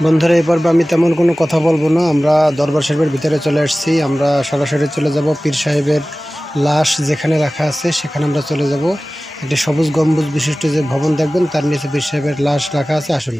বন্ধুরা, এই পর্বে আমি তেমন কোনো কথা বলবো না। আমরা দরবার শরীফের ভিতরে চলে আসছি। আমরা সরাসরি চলে যাব পীর সাহেবের লাশ যেখানে রাখা আছে সেখানে আমরা চলে যাব। একটি সবুজ গম্বুজ বিশিষ্ট যে ভবন দেখবেন তার নিচে পীর সাহেবের লাশ রাখা আছে। আসুন।